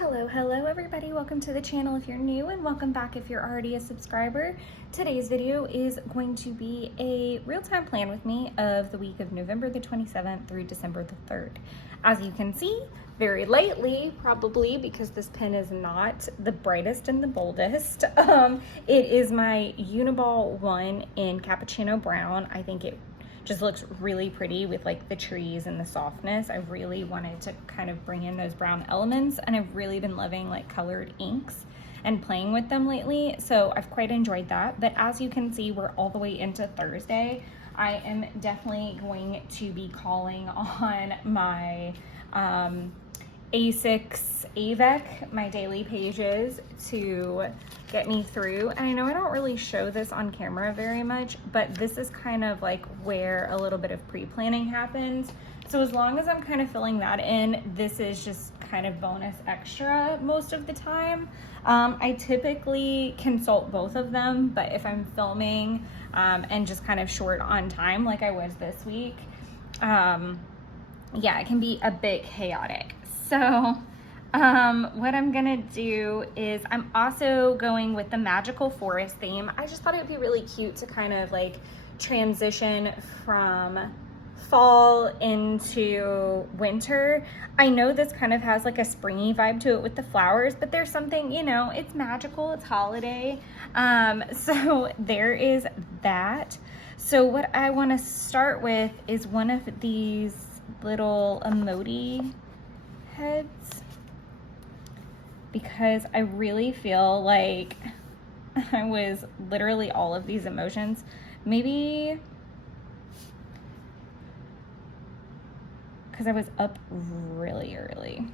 Hello everybody, welcome to the channel if you're new and welcome back if you're already a subscriber. Today's video is going to be a real-time plan with me of the week of November the 27th through December the 3rd. As you can see, very lightly, probably because this pen is not the brightest and the boldest. It is my Uniball 1 in Cappuccino Brown. I think it just looks really pretty with like the trees and the softness. I really wanted to kind of bring in those brown elements, and I've really been loving like colored inks and playing with them lately, so I've quite enjoyed that. But as you can see, we're all the way into Thursday. I am definitely going to be calling on my A6 AVEC, my daily pages, to get me through. And I know I don't really show this on camera very much, but this is kind of like where a little bit of pre-planning happens. So as long as I'm kind of filling that in, this is just kind of bonus extra most of the time. I typically consult both of them, but if I'm filming and just kind of short on time like I was this week, yeah, it can be a bit chaotic. So what I'm gonna do is I'm also going with the magical forest theme. I just thought it would be really cute to kind of like transition from fall into winter. I know this kind of has like a springy vibe to it with the flowers, but there's something, you know, it's magical, it's holiday. So there is that. So what I want to start with is one of these little emoji heads, because I really feel like I was literally all of these emotions. Maybe because I was up really early.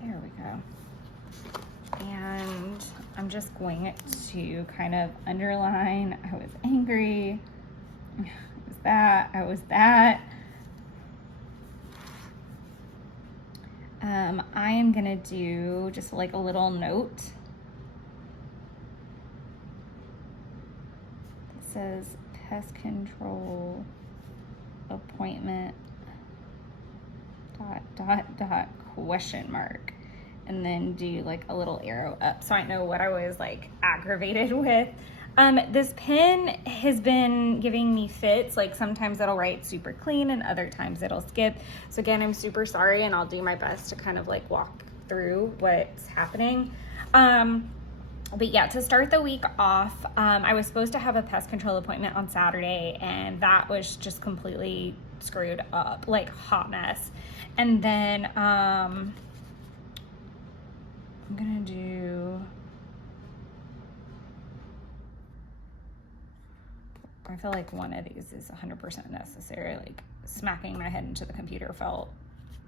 There we go. And I'm just going to kind of underline, I was angry, I was that. I am gonna do just like a little note that says pest control appointment ... question mark, and then do like a little arrow up so I know what I was like aggravated with. This pen has been giving me fits. Like sometimes it'll write super clean and other times it'll skip. So again, I'm super sorry, and I'll do my best to kind of like walk through what's happening. But yeah, to start the week off, I was supposed to have a pest control appointment on Saturday, and that was just completely screwed up, like hot mess. And then I'm gonna do, I feel like one of these is 100% necessary. Like smacking my head into the computer felt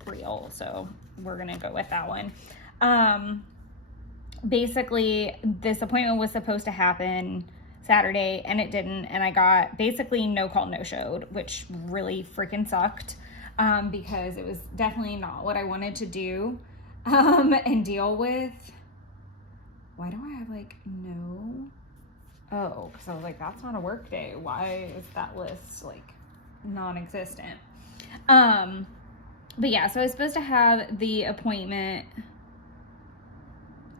real, so we're gonna go with that one. Basically, this appointment was supposed to happen Saturday and it didn't, and I got basically no call, no showed, which really freaking sucked, because it was definitely not what I wanted to do and deal with. Why do I have like no? Oh, because I was like, that's not a work day. Why is that list like non-existent? But yeah, so I was supposed to have the appointment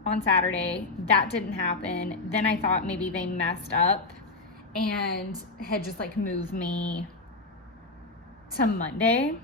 on Saturday. That didn't happen. Then I thought maybe they messed up and had just like moved me to Monday.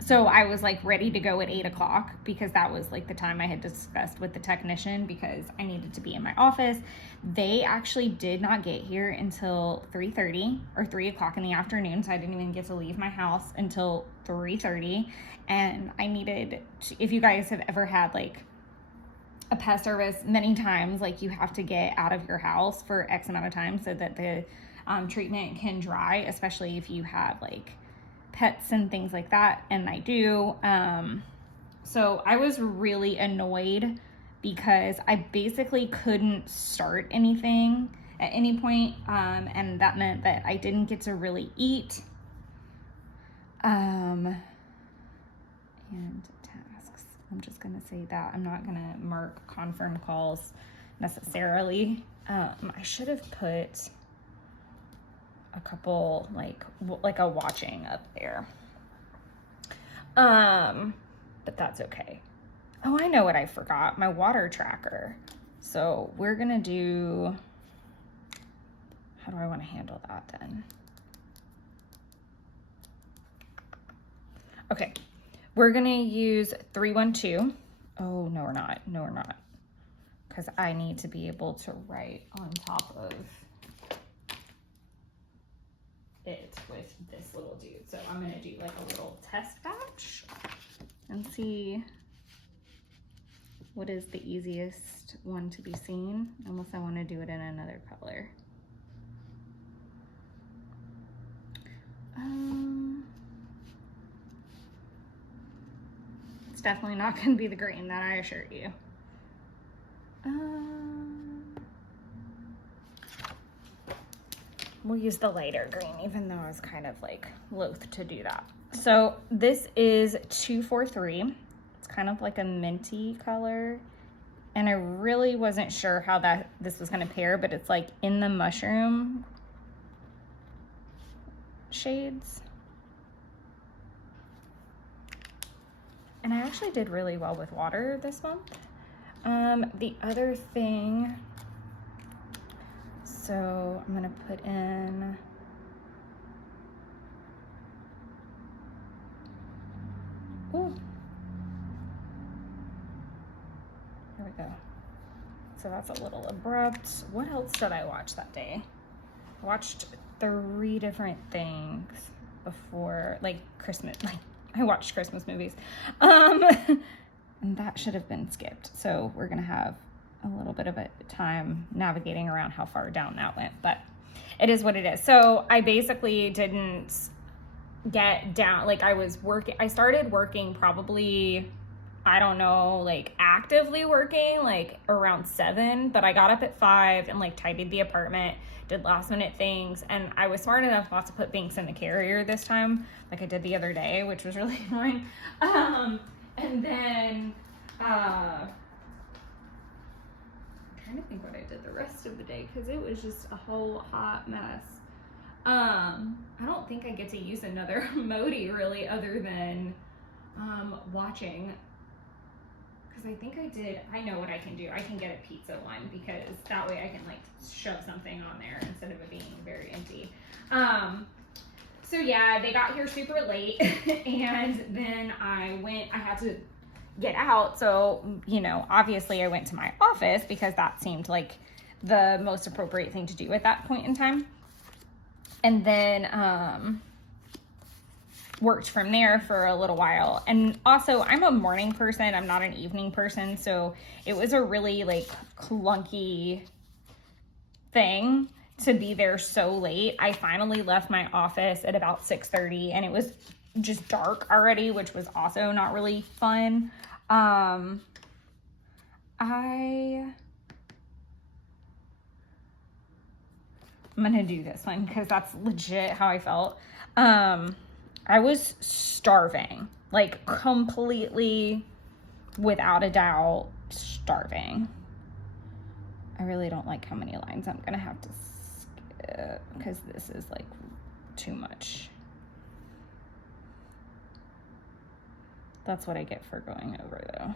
So I was like ready to go at 8 o'clock because that was like the time I had discussed with the technician, because I needed to be in my office. They actually did not get here until 3:30 or 3 o'clock in the afternoon. So I didn't even get to leave my house until 3:30. And I needed to, if you guys have ever had like a pest service, many times like you have to get out of your house for X amount of time so that the treatment can dry, especially if you have like pets and things like that, and I do. So I was really annoyed because I basically couldn't start anything at any point, and that meant that I didn't get to really eat. And tasks, I'm just gonna say that. I'm not gonna mark confirm calls necessarily. I should have put a couple, like a watching up there. But that's okay. Oh, I know what I forgot, my water tracker. So we're gonna do, how do I want to handle that then? Okay, we're gonna use 312. Oh, no, we're not. No, we're not. Because I need to be able to write on top of it with this little dude. So I'm gonna do like a little test batch and see what is the easiest one to be seen, unless I want to do it in another color. It's definitely not going to be the green, that I assure you. We'll use the lighter green, even though I was kind of like loath to do that. So this is 243. It's kind of like a minty color. And I really wasn't sure how this was gonna pair, but it's like in the mushroom shades. And I actually did really well with water this month. The other thing, so I'm gonna put in, ooh, there we go. So that's a little abrupt. What else did I watch that day? I watched 3 different things before, like Christmas, like I watched Christmas movies. And that should have been skipped. So we're gonna have a little bit of a time navigating around how far down that went, but it is what it is. So I basically didn't get down, like I started working probably, I don't know, like actively working like around 7, but I got up at 5 and like tidied the apartment, did last minute things, and I was smart enough not to put Binks in the carrier this time like I did the other day, which was really annoying. And then I'm trying to think what I did the rest of the day because it was just a whole hot mess. I don't think I get to use another emoji really other than watching, because I think I know what I can do. I can get a pizza one because that way I can like shove something on there instead of it being very empty. So yeah, they got here super late and then I had to get out. So, you know, obviously I went to my office because that seemed like the most appropriate thing to do at that point in time. And then worked from there for a little while. And also I'm a morning person, I'm not an evening person. So it was a really like clunky thing to be there so late. I finally left my office at about 6:30 and it was just dark already, which was also not really fun. I'm gonna do this one because that's legit how I felt. I was starving, like completely, without a doubt, starving. I really don't like how many lines I'm gonna have to skip because this is like too much. That's what I get for going over though.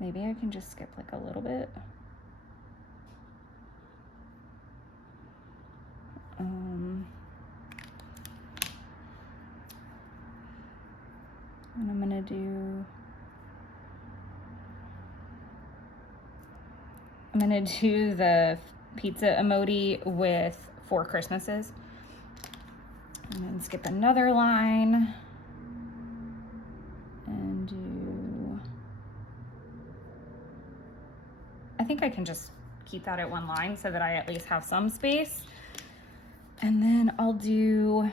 Maybe I can just skip like a little bit. And I'm gonna do the pizza emoji with 4 Christmases. And then skip another line. And do, I think I can just keep that at 1 line so that I at least have some space. And then I'll do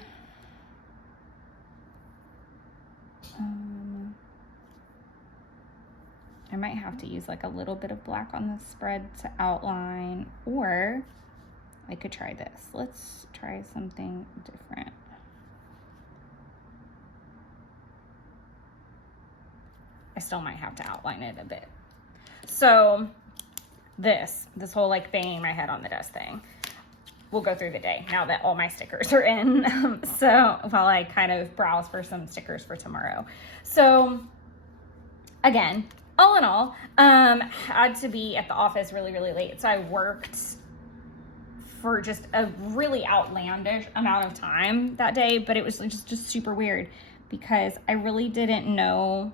I might have to use like a little bit of black on the spread to outline, or I could try this. Let's try something different. I still might have to outline it a bit. So this whole like banging my head on the desk thing will go through the day now that all my stickers are in. So while I kind of browse for some stickers for tomorrow. So again, all in all, had to be at the office really, really late. So I worked for just a really outlandish amount of time that day, but it was just super weird because I really didn't know,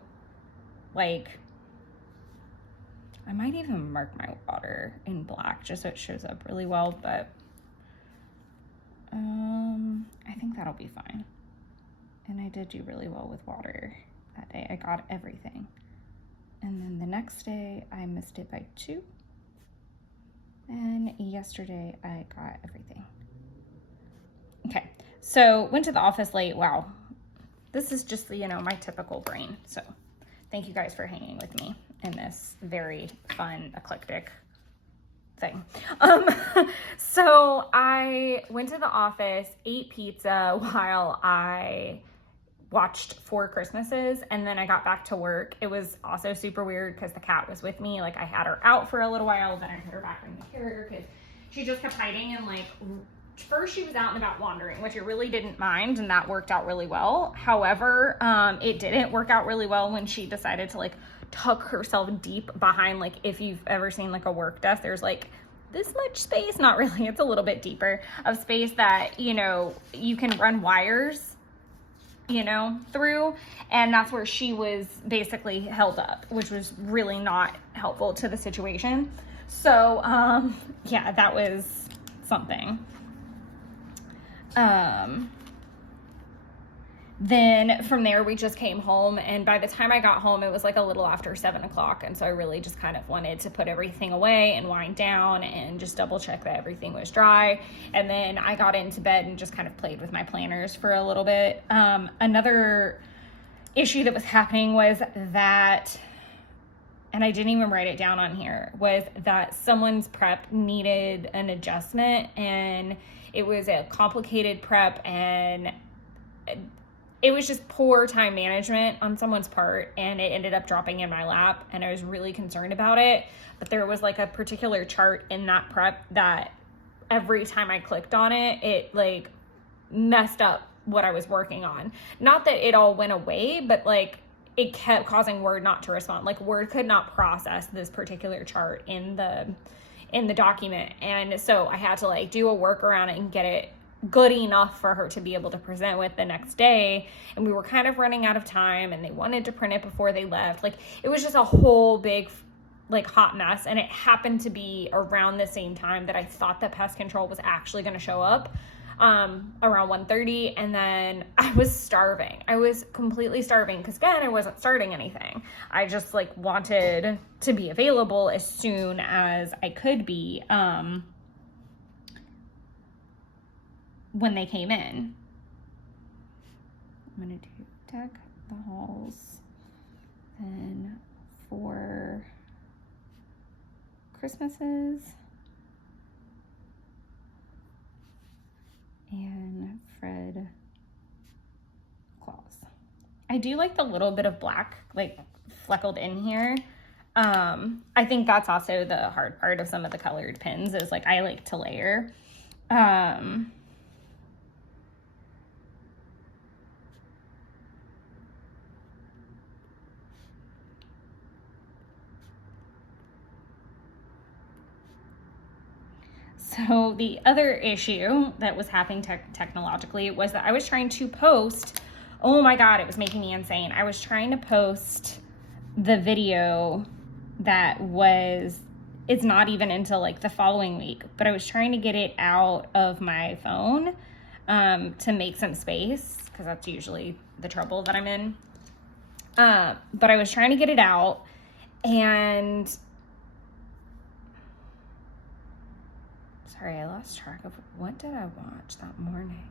like, I might even mark my water in black just so it shows up really well, but I think that'll be fine. And I did do really well with water that day. I got everything. And then the next day I missed it by 2. And yesterday I got everything. Okay, so went to the office late. Wow, this is just, you know, my typical brain. So thank you guys for hanging with me in this very fun, eclectic thing. So I went to the office, ate pizza while I watched 4 Christmases, and then I got back to work. It was also super weird because the cat was with me. Like, I had her out for a little while, then I put her back in the carrier because she just kept hiding. And like, first she was out and about wandering, which I really didn't mind, and that worked out really well. However, it didn't work out really well when she decided to like tuck herself deep behind, like, if you've ever seen like a work desk, there's like this much space, not really, it's a little bit deeper of space that, you know, you can run wires, you know, through, and that's where she was basically held up, which was really not helpful to the situation. So yeah, that was something. Then from there we just came home, and by the time I got home it was like a little after 7 o'clock, and so I really just kind of wanted to put everything away and wind down and just double check that everything was dry. And then I got into bed and just kind of played with my planners for a little bit. Another issue that was happening was that, and I didn't even write it down on here, was that someone's prep needed an adjustment, and it was a complicated prep, and it was just poor time management on someone's part, and it ended up dropping in my lap, and I was really concerned about it. But there was like a particular chart in that prep that every time I clicked on it, it like messed up what I was working on. Not that it all went away, but like it kept causing Word not to respond. Like Word could not process this particular chart in the document. And so I had to like do a workaround and get it good enough for her to be able to present with the next day. And we were kind of running out of time, and they wanted to print it before they left. Like, it was just a whole big like hot mess. And it happened to be around the same time that I thought that pest control was actually going to show up, around 1:30. And then I was starving. I was completely starving because, again, I wasn't starting anything. I just like wanted to be available as soon as I could be, when they came in. I'm going to deck the halls, then 4 Christmases, and Fred Claus. I do like the little bit of black like fleckled in here. I think that's also the hard part of some of the colored pins, is like I like to layer. So the other issue that was happening technologically was that I was trying to post, oh my God, it was making me insane. I was trying to post the video that was, it's not even until like the following week, but I was trying to get it out of my phone to make some space, because that's usually the trouble that I'm in. But I was trying to get it out, and sorry, I lost track of what did I watch that morning.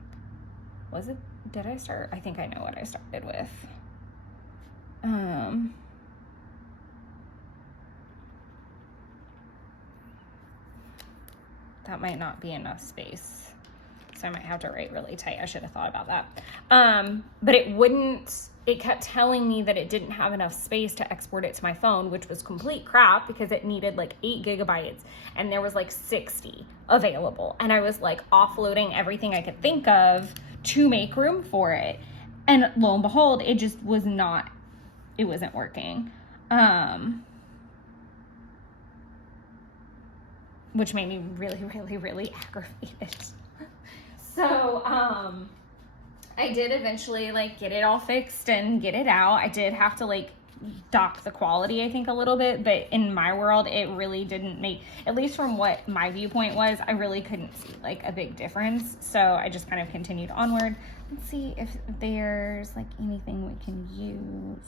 Did I start? I think I know what I started with. That might not be enough space. So so I might have to write really tight. I should have thought about that. But it kept telling me that it didn't have enough space to export it to my phone, which was complete crap because it needed like 8 gigabytes and there was like 60 available. And I was like offloading everything I could think of to make room for it. And lo and behold, it just wasn't working. Which made me really, really, really aggravated. So, I did eventually like get it all fixed and get it out. I did have to like dock the quality, I think, a little bit, but in my world, it really didn't make, at least from what my viewpoint was, I really couldn't see like a big difference. So I just kind of continued onward. Let's see if there's like anything we can use.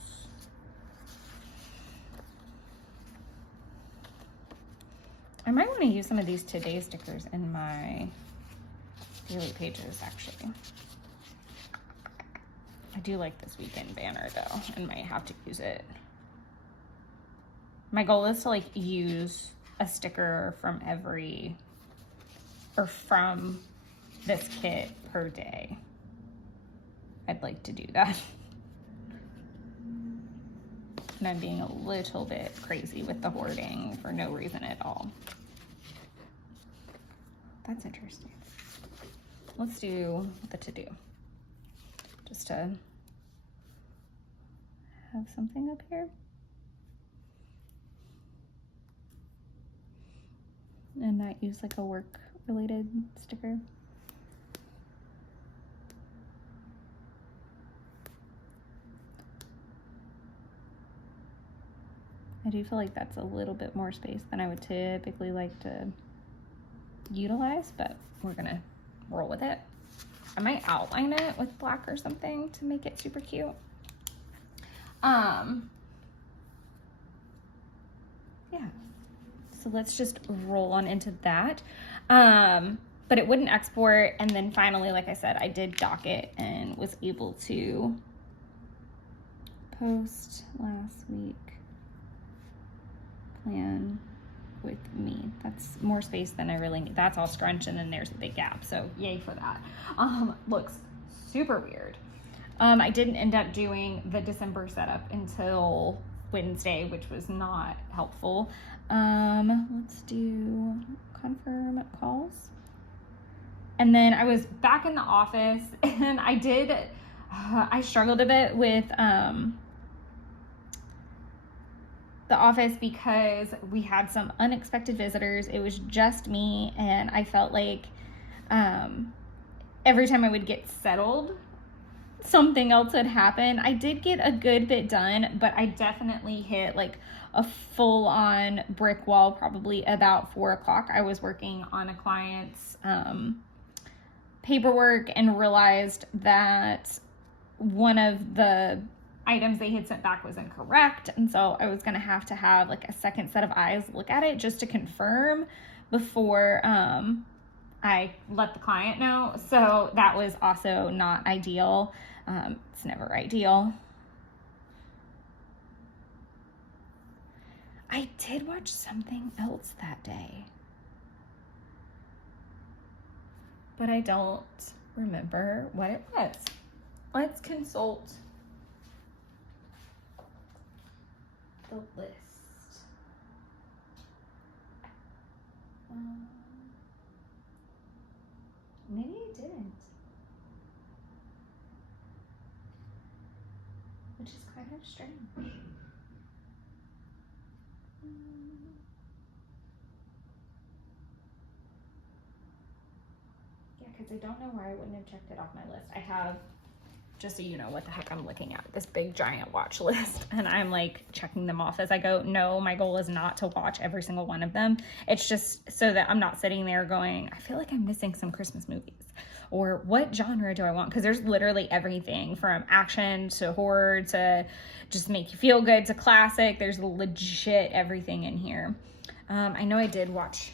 I might want to use some of these today stickers in my daily pages, actually. I do like this weekend banner though, and might have to use it. My goal is to like use a sticker from from this kit per day. I'd like to do that. And I'm being a little bit crazy with the hoarding for no reason at all. That's interesting. Let's do the to-do. Just to have something up here. And not use like a work-related sticker. I do feel like that's a little bit more space than I would typically like to utilize, but we're gonna roll with it. I might outline it with black or something to make it super cute. Yeah, so let's just roll on into that. But it wouldn't export, and then finally, like I said, I did dock it and was able to post last week. Plan with me. That's more space than I really need. That's all scrunch, and then there's a big gap, so yay for that. Looks super weird. I didn't end up doing the December setup until Wednesday, which was not helpful. Let's do confirm calls. And then I was back in the office, and I struggled a bit with the office because we had some unexpected visitors. It was just me, and I felt like every time I would get settled, something else had happened. I did get a good bit done, but I definitely hit like a full-on brick wall probably about 4 o'clock. I was working on a client's paperwork and realized that one of the items they had sent back was incorrect, and so I was gonna have to have like a second set of eyes look at it just to confirm before I let the client know. So that was also not ideal. It's never ideal. I did watch something else that day, but I don't remember what it was. Let's consult the list. Maybe I didn't, which is kind of strange. Yeah, because I don't know why I wouldn't have checked it off my list. I have, just so you know what the heck I'm looking at, this big giant watch list, and I'm like checking them off as I go. No, my goal is not to watch every single one of them. It's just so that I'm not sitting there going, I feel like I'm missing some Christmas movies, or what genre do I want? Because there's literally everything from action to horror to just make you feel good to classic. There's legit everything in here. I know I did watch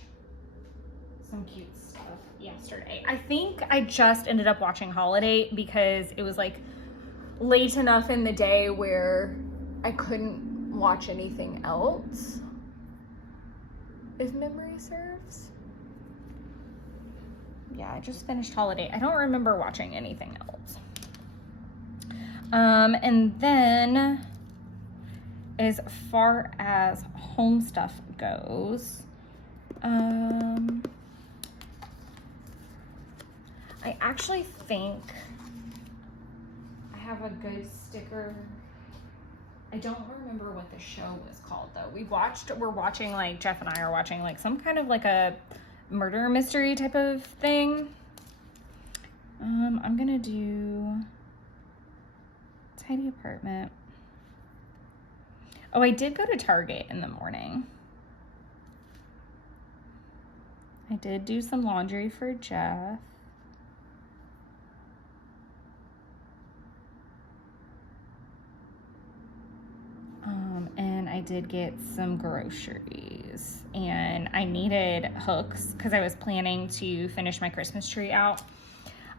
some cute stuff yesterday. I think I just ended up watching Holiday because it was like late enough in the day where I couldn't watch anything else, if memory serves. yeah, I just finished Holiday. I don't remember watching anything else. And then as far as home stuff goes, I actually think I have a good sticker. I don't remember what the show was called though. We're watching, like, Jeff and I are watching like some kind of like a murder mystery type of thing. I'm gonna do tidy apartment. Oh, I did go to Target in the morning. I did do some laundry for Jeff. And I did get some groceries, and I needed hooks because I was planning to finish my Christmas tree out.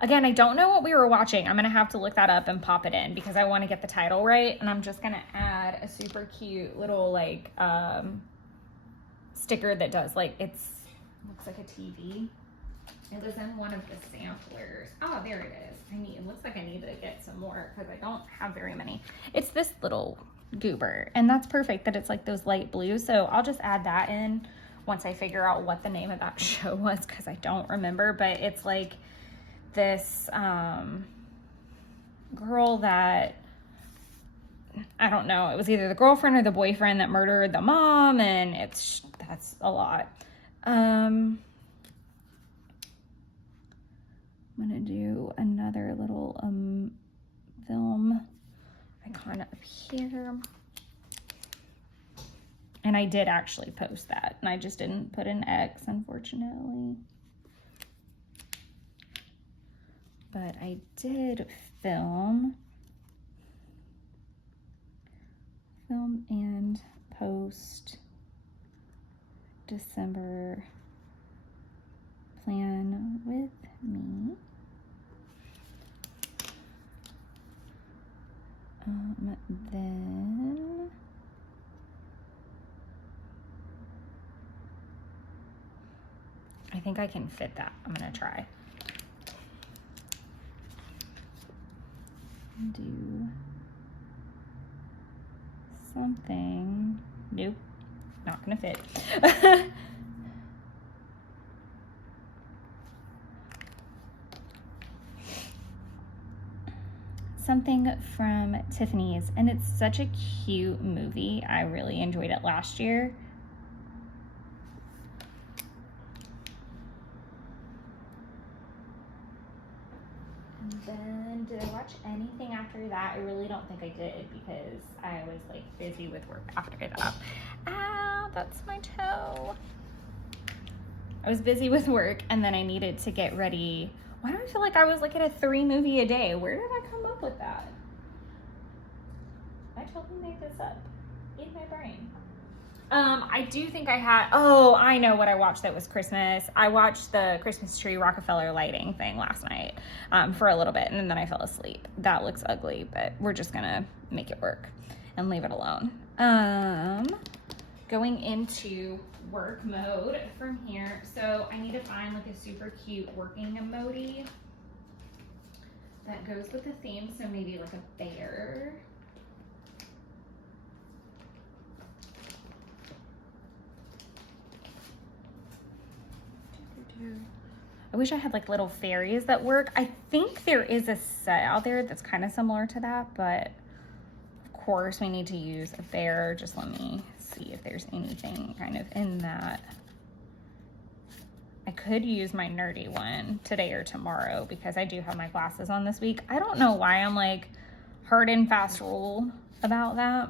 Again, I don't know what we were watching. I'm gonna have to look that up and pop it in because I want to get the title right, and I'm just gonna add a super cute little like sticker that does like looks like a TV. It was in one of the samplers. Oh, there it is. It looks like I need to get some more because I don't have very many. It's this little goober, and that's perfect that it's like those light blues. So I'll just add that in once I figure out what the name of that show was because I don't remember, but it's like this girl that, I don't know, it was either the girlfriend or the boyfriend that murdered the mom, and that's a lot. I'm gonna do another little film icon up here. And I did actually post that, and I just didn't put an X, unfortunately. But I did film and post December plan with me. Then I think I can fit that. I'm gonna try. Do something. Nope, not gonna fit. Something from Tiffany's, and it's such a cute movie. I really enjoyed it last year. And then did I watch anything after that? I really don't think I did because I was like busy with work after that. Ah, that's my toe. I was busy with work, and then I needed to get ready. Why do I feel like I was like at a 3 movie a day? Where did I come up with that? I totally made this up. Eat my brain. I do think I had, oh, I know what I watched that was Christmas. I watched the Christmas tree Rockefeller lighting thing last night for a little bit, and then I fell asleep. That looks ugly, but we're just gonna make it work and leave it alone. Going into work mode from here. So I need to find like a super cute working emoji that goes with the theme. So maybe like a bear. I wish I had like little fairies that work. I think there is a set out there that's kind of similar to that, but of course we need to use a bear. Just let me see if there's anything kind of in that. I could use my nerdy one today or tomorrow because I do have my glasses on this week. I don't know why I'm like hard and fast rule about that.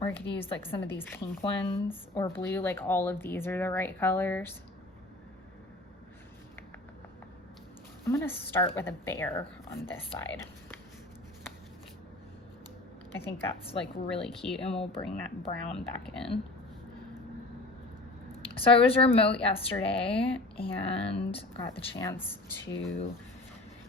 Or I could use like some of these pink ones or blue, like all of these are the right colors. I'm gonna start with a bear on this side. I think that's like really cute, and we'll bring that brown back in. So I was remote yesterday and got the chance to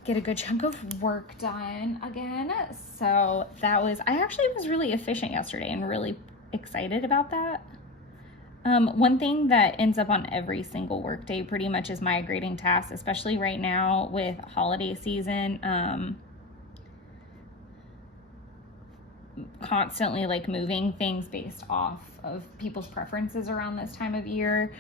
get a good chunk of work done again. So that was, I actually was really efficient yesterday and really excited about that. One thing that ends up on every single workday pretty much is migrating tasks, especially right now with holiday season. Constantly like moving things based off of people's preferences around this time of year.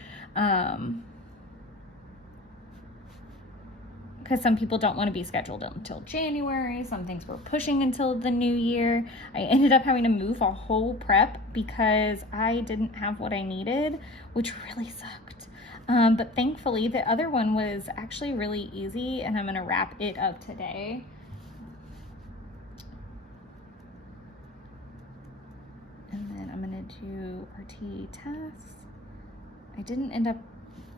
Because some people don't want to be scheduled until January. Some things we're pushing until the new year. I ended up having to move a whole prep because I didn't have what I needed, which really sucked. But thankfully the other one was actually really easy, and I'm gonna wrap it up today. And then I'm gonna do RT tasks. I didn't end up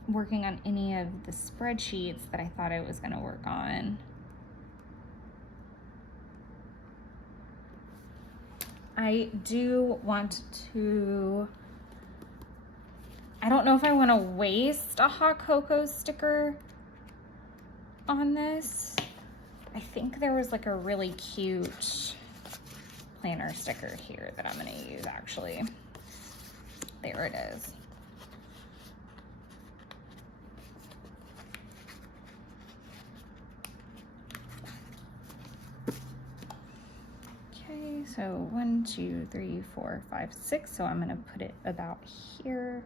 working on any of the spreadsheets that I thought I was going to work on. I do want to, I don't know if I want to waste a hot cocoa sticker on this. I think there was like a really cute planner sticker here that I'm going to use actually. There it is. So 1, 2, 3, 4, 5, 6. So I'm going to put it about here.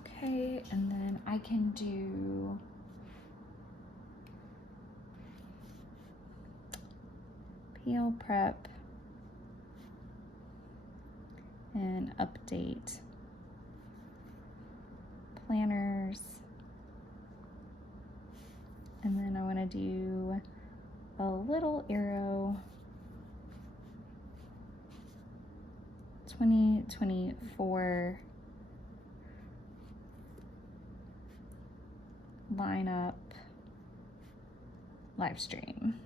Okay, and then I can do PL prep and update planners. And then I want to do a little arrow 2024 lineup live stream.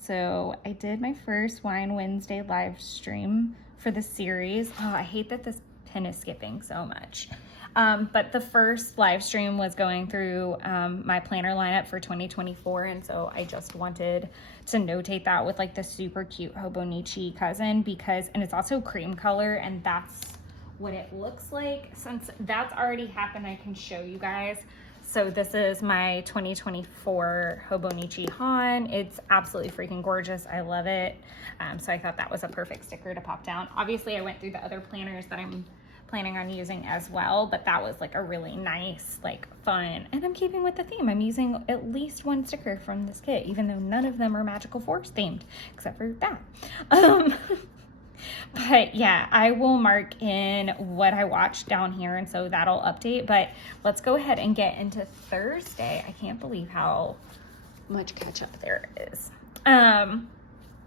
So I did my first Wine Wednesday live stream for the series. Oh, I hate that this pen is skipping so much. But the first live stream was going through my planner lineup for 2024, and so I just wanted to notate that with like the super cute Hobonichi cousin, because, and it's also cream color, and that's what it looks like. Since that's already happened, I can show you guys. So this is my 2024 Hobonichi Han. It's absolutely freaking gorgeous. I love it. So I thought that was a perfect sticker to pop down. Obviously, I went through the other planners that I'm planning on using as well, but that was like a really nice, like fun, and I'm keeping with the theme. I'm using at least one sticker from this kit, even though none of them are Magical Force themed, except for that. But yeah, I will mark in what I watched down here, and so that'll update. But let's go ahead and get into Thursday. I can't believe how much catch up there is.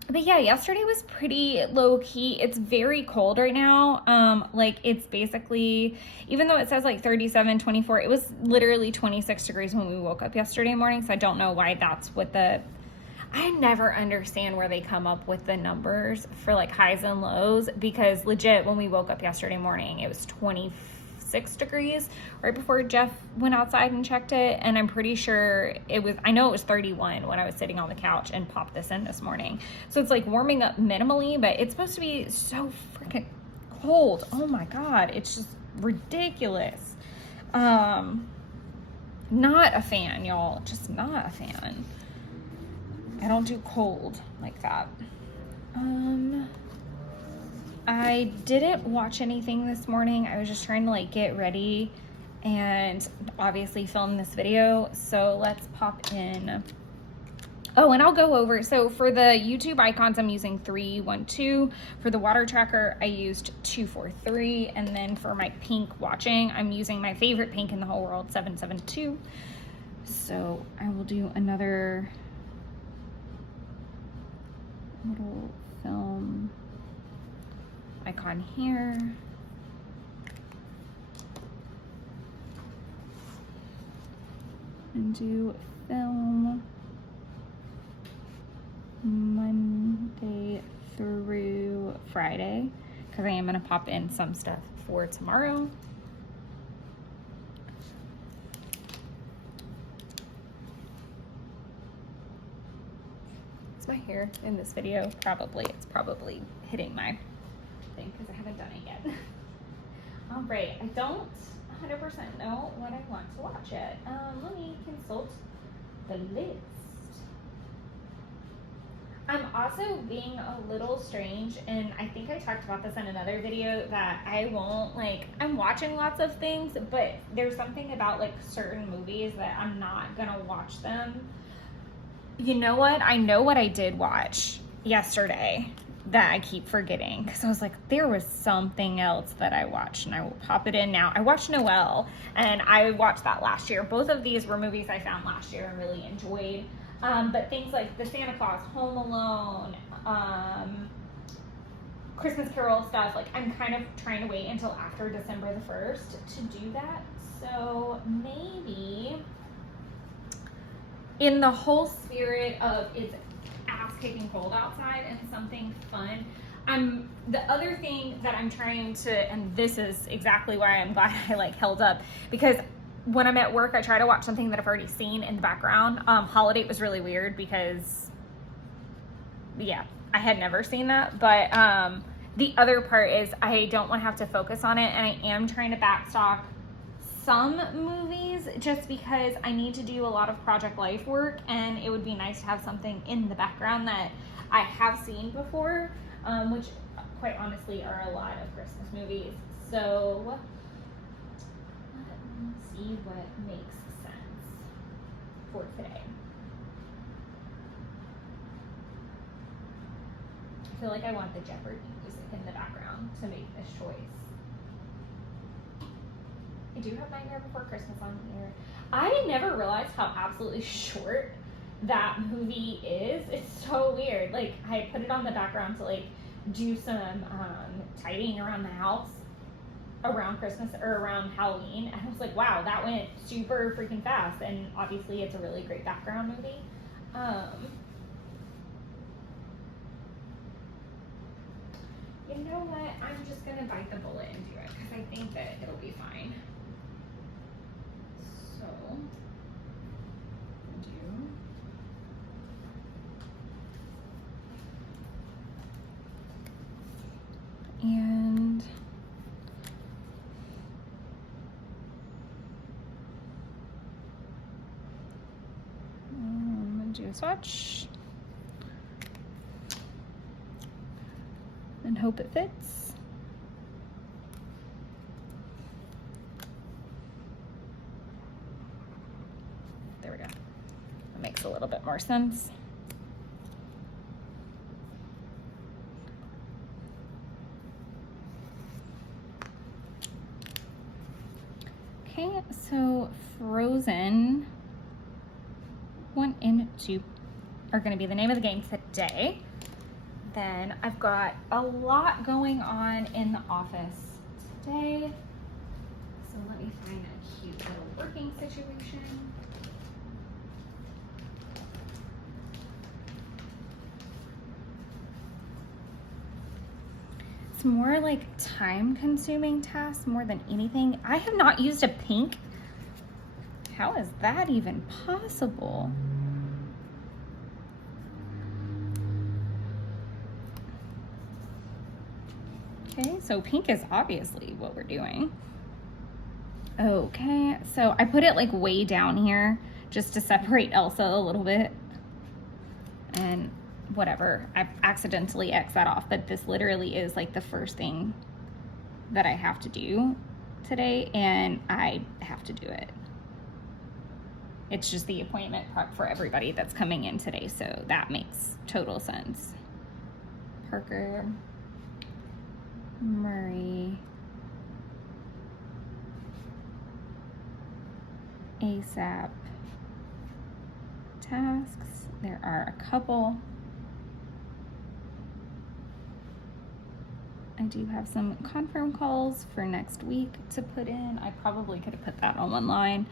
But yeah, yesterday was pretty low key. It's very cold right now. Like it's basically, even though it says like 37, 24, it was literally 26 degrees when we woke up yesterday morning. So I don't know why that's what I never understand where they come up with the numbers for like highs and lows, because legit when we woke up yesterday morning, it was 26 degrees right before Jeff went outside and checked it. And I'm pretty sure I know it was 31 when I was sitting on the couch and popped this in this morning. So it's like warming up minimally, but it's supposed to be so freaking cold. Oh my God. It's just ridiculous. Not a fan, y'all. Just not a fan. I don't do cold like that. I didn't watch anything this morning. I was just trying to like get ready and obviously film this video. So let's pop in. Oh, and I'll go over. So for the YouTube icons, I'm using 312. For the water tracker, I used 243. And then for my pink watching, I'm using my favorite pink in the whole world, 772. So I will do another little film icon here. And do film Monday through Friday, because I am going to pop in some stuff for tomorrow. It's my hair in this video. Probably, it's probably hitting my thing because I haven't done it yet. All right, I don't 100% know what I want to watch yet. Let me consult the list. I'm also being a little strange, and I think I talked about this in another video, that I won't, like, I'm watching lots of things, but there's something about, like, certain movies that I'm not gonna watch them. You know what? I know what I did watch yesterday that I keep forgetting, because I was like, there was something else that I watched, and I will pop it in now. I watched Noelle, and I watched that last year. Both of these were movies I found last year and really enjoyed. But things like the Santa Claus, Home Alone, Christmas Carol stuff, like I'm kind of trying to wait until after December the 1st to do that. So maybe in the whole spirit of it's ass-kicking cold outside and something fun, the other thing that I'm trying to, and this is exactly why I'm glad I like held up, because when I'm at work, I try to watch something that I've already seen in the background. Holiday was really weird because, yeah, I had never seen that. But the other part is I don't want to have to focus on it, and I am trying to backstock some movies just because I need to do a lot of Project Life work, and it would be nice to have something in the background that I have seen before, which quite honestly are a lot of Christmas movies. So see what makes sense for today. I feel like I want the Jeopardy music in the background to make this choice. I do have Nightmare Before Christmas on here. I never realized how absolutely short that movie is. It's so weird. Like, I put it on the background to like do some tidying around the house around Christmas or around Halloween, and I was like, wow, that went super freaking fast. And obviously it's a really great background movie. You know what, I'm just gonna bite the bullet and do it because I think that it'll be fine. So and do a swatch and hope it fits. There we go. That makes a little bit more sense. Okay, so Frozen 1 and 2 are going to be the name of the game today. Then I've got a lot going on in the office today. So let me find a cute little working situation. It's more like time-consuming tasks more than anything. I have not used a pink. How is that even possible? Okay, so pink is obviously what we're doing. Okay, so I put it like way down here just to separate Elsa a little bit. And whatever, I accidentally X'd that off, but this literally is like the first thing that I have to do today, and I have to do it. It's just the appointment prep for everybody that's coming in today, so that makes total sense. Parker, Murray, ASAP, tasks. There are a couple. I do have some confirm calls for next week to put in. I probably could have put that on one line.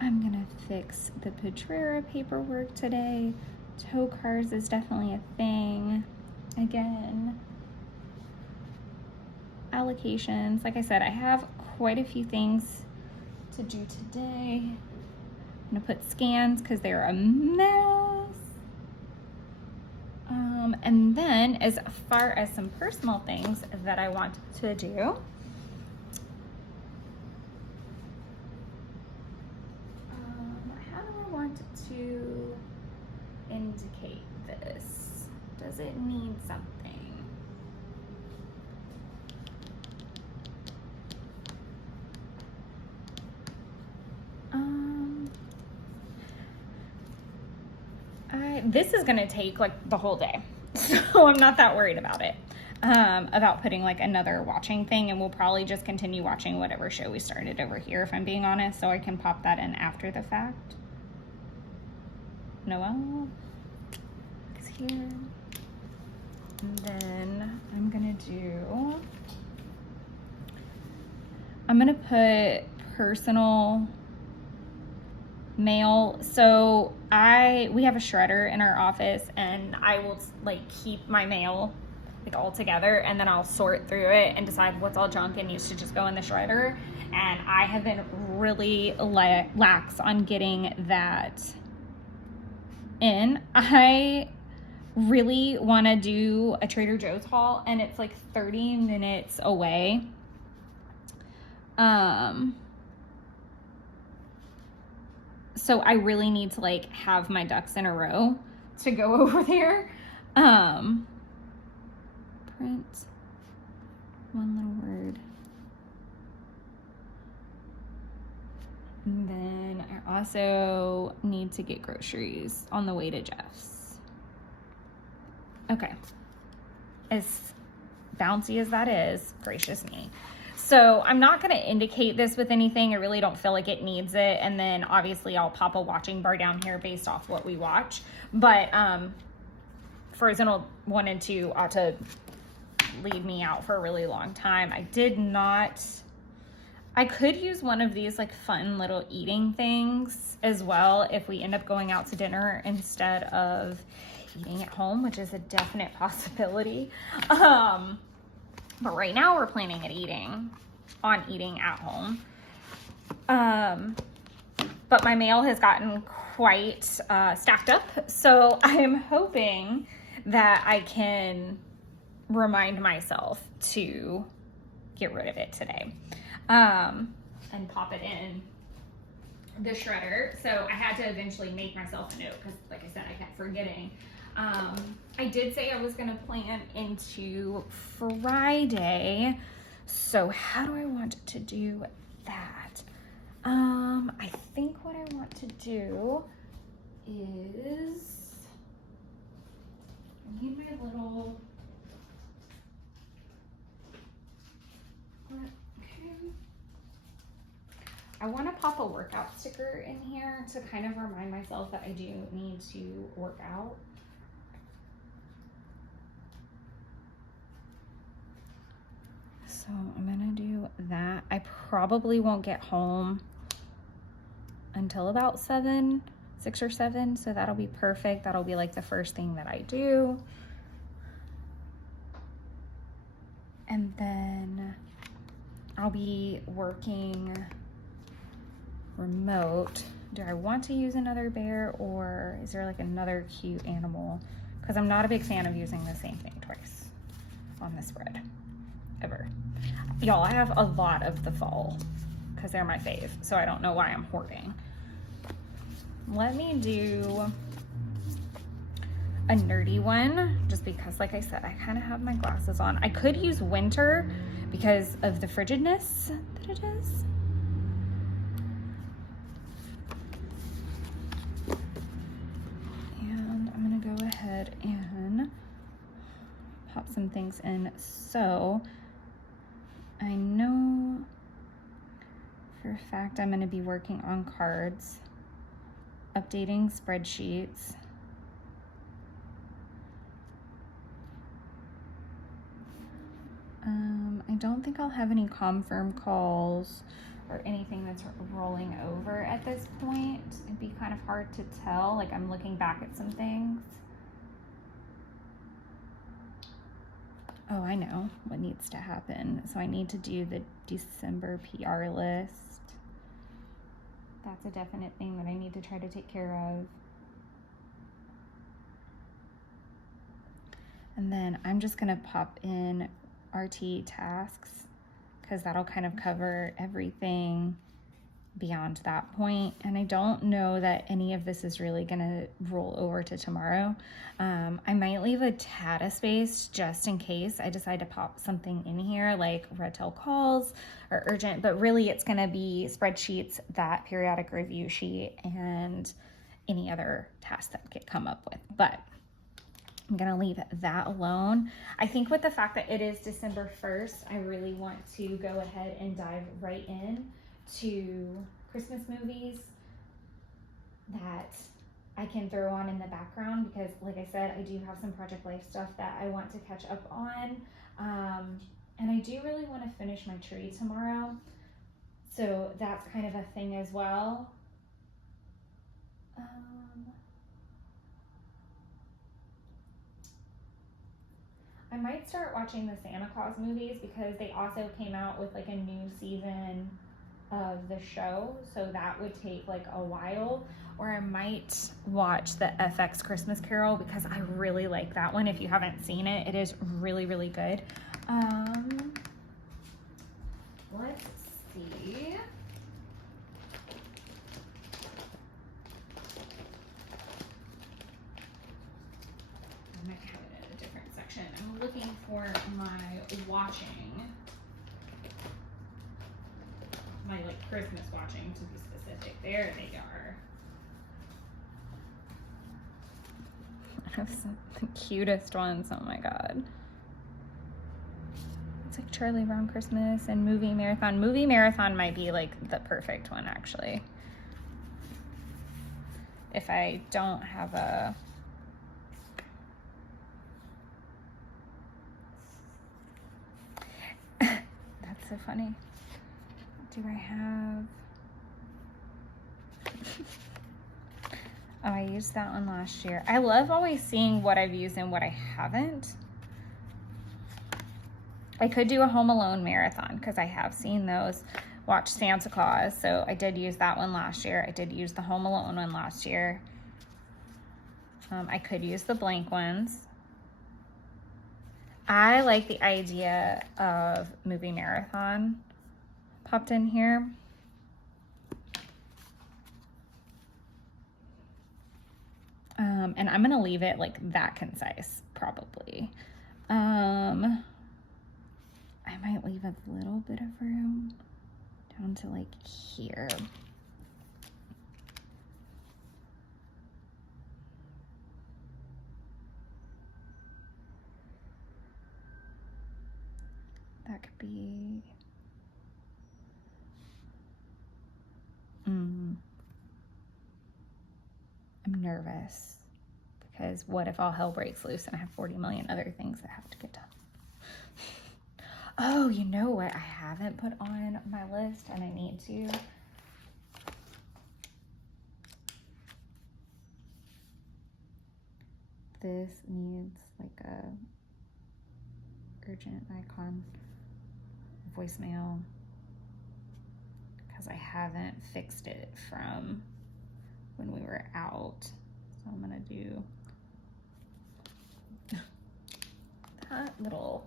I'm gonna fix the Petrera paperwork today. Tow cars is definitely a thing. Again, allocations. Like I said, I have quite a few things to do today. I'm gonna put scans because they're a mess. And then as far as some personal things that I want to do, how do I want to indicate this? Does it need something? This is gonna take like the whole day, so I'm not that worried about it, about putting like another watching thing, and we'll probably just continue watching whatever show we started over here, if I'm being honest, so I can pop that in after the fact. Noelle is here. And then I'm gonna put personal mail. So we have a shredder in our office, and I will like keep my mail like all together, and then I'll sort through it and decide what's all junk and needs to just go in the shredder. And I have been really lax on getting that in. I really want to do a Trader Joe's haul, and it's like 30 minutes away. So I really need to like have my ducks in a row to go over there. Print one little word. And then I also need to get groceries on the way to Jeff's. Okay. As bouncy as that is, gracious me. So I'm not going to indicate this with anything. I really don't feel like it needs it. And then obviously I'll pop a watching bar down here based off what we watch. But Frozen 1 and 2 ought to lead me out for a really long time. I could use one of these like fun little eating things as well if we end up going out to dinner instead of eating at home, which is a definite possibility. But right now we're planning on eating at home. But my mail has gotten quite stacked up, so I am hoping that I can remind myself to get rid of it today, and pop it in the shredder. So I had to eventually make myself a note because, like I said, I kept forgetting. I did say I was going to plan into Friday. So how do I want to do that? I think what I want to do is I need my little, okay. I want to pop a workout sticker in here to kind of remind myself that I do need to work out. So I'm gonna do that. I probably won't get home until about 6 or 7, so that'll be perfect. That'll be like the first thing that I do. And then I'll be working remote. Do I want to use another bear, or is there like another cute animal? Because I'm not a big fan of using the same thing twice on this spread, ever. Y'all, I have a lot of the fall because they're my fave, so I don't know why I'm hoarding. Let me do a nerdy one, just because, like I said, I kind of have my glasses on. I could use winter because of the frigidness that it is. And I'm gonna go ahead and pop some things in. So I know for a fact I'm going to be working on cards, updating spreadsheets, I don't think I'll have any confirm calls or anything that's rolling over at this point. It'd be kind of hard to tell, like I'm looking back at some things. Oh, I know what needs to happen. So I need to do the December PR list. That's a definite thing that I need to try to take care of. And then I'm just gonna pop in RT tasks because that'll kind of cover everything beyond that point. And I don't know that any of this is really gonna roll over to tomorrow. I might leave a tad of space just in case I decide to pop something in here like red tail calls or urgent, but really it's gonna be spreadsheets, that periodic review sheet, and any other tasks that get come up with. But I'm gonna leave that alone. I think with the fact that it is December 1st, I really want to go ahead and dive right in to Christmas movies that I can throw on in the background because, like I said, I do have some Project Life stuff that I want to catch up on. And I do really want to finish my tree tomorrow. So that's kind of a thing as well. I might start watching the Santa Claus movies because they also came out with like a new season of the show, so that would take like a while. Or I might watch the FX Christmas Carol because I really like that one. If you haven't seen it, it is really, really good. Let's see. I might have it in a different section. I'm looking for my watching. My like Christmas watching to be specific. There they are. I have the cutest ones. Oh my god. It's like Charlie Brown Christmas and Movie Marathon. Movie Marathon might be like the perfect one actually. If I don't have a that's so funny. Do I have oh, I used that one last year. I love always seeing what I've used and what I haven't. I could do a Home Alone marathon because I have seen those. Watch Santa Claus, so I did use that one last year. I did use the Home Alone one last year. I could use the blank ones. I like the idea of Movie Marathon popped in here. And I'm gonna leave it like that concise, probably. I might leave a little bit of room down to like here. That could be, I'm nervous because what if all hell breaks loose and I have 40 million other things that have to get done? Oh, you know what I haven't put on my list and I need to? This needs like a urgent icon, voicemail, because I haven't fixed it from when we were out. So I'm gonna do that little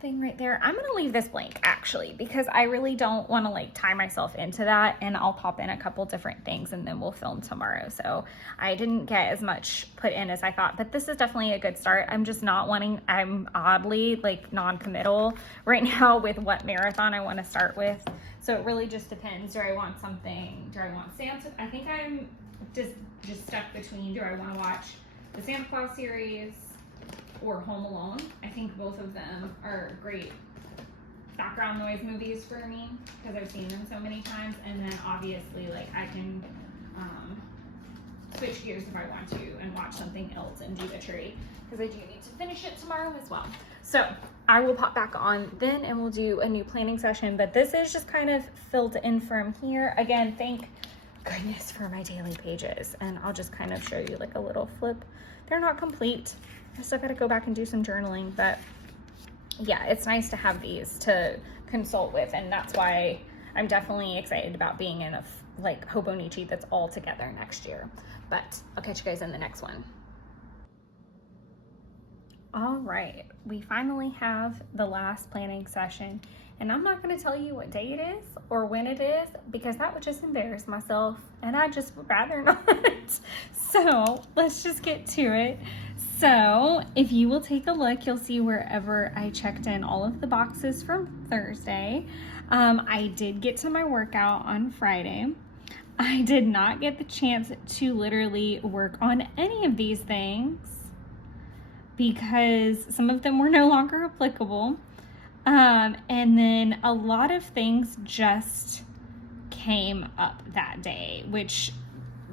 thing right there. I'm gonna leave this blank actually because I really don't want to like tie myself into that, and I'll pop in a couple different things and then we'll film tomorrow. So I didn't get as much put in as I thought, but this is definitely a good start. I'm just not wanting, I'm oddly like non-committal right now with what marathon I want to start with. So it really just depends. Do I want something, do I want Santa? I think I'm just stuck between, do I want to watch the Santa Claus series or Home Alone? I think both of them are great background noise movies for me because I've seen them so many times. And then obviously like I can switch gears if I want to and watch something else and do the tree because I do need to finish it tomorrow as well. So I will pop back on then and we'll do a new planning session, but this is just kind of filled in from here. Again, thank goodness for my daily pages, and I'll just kind of show you like a little flip. They're not complete. I still got to go back and do some journaling, but yeah, it's nice to have these to consult with, and that's why I'm definitely excited about being in a like Hobonichi that's all together next year. But I'll catch you guys in the next one. All right, we finally have the last planning session, and I'm not going to tell you what day it is or when it is because that would just embarrass myself, and I just would rather not. So let's just get to it. So if you will take a look, you'll see wherever I checked in all of the boxes from Thursday. I did get to my workout on Friday. I did not get the chance to literally work on any of these things because some of them were no longer applicable. And then a lot of things just came up that day, which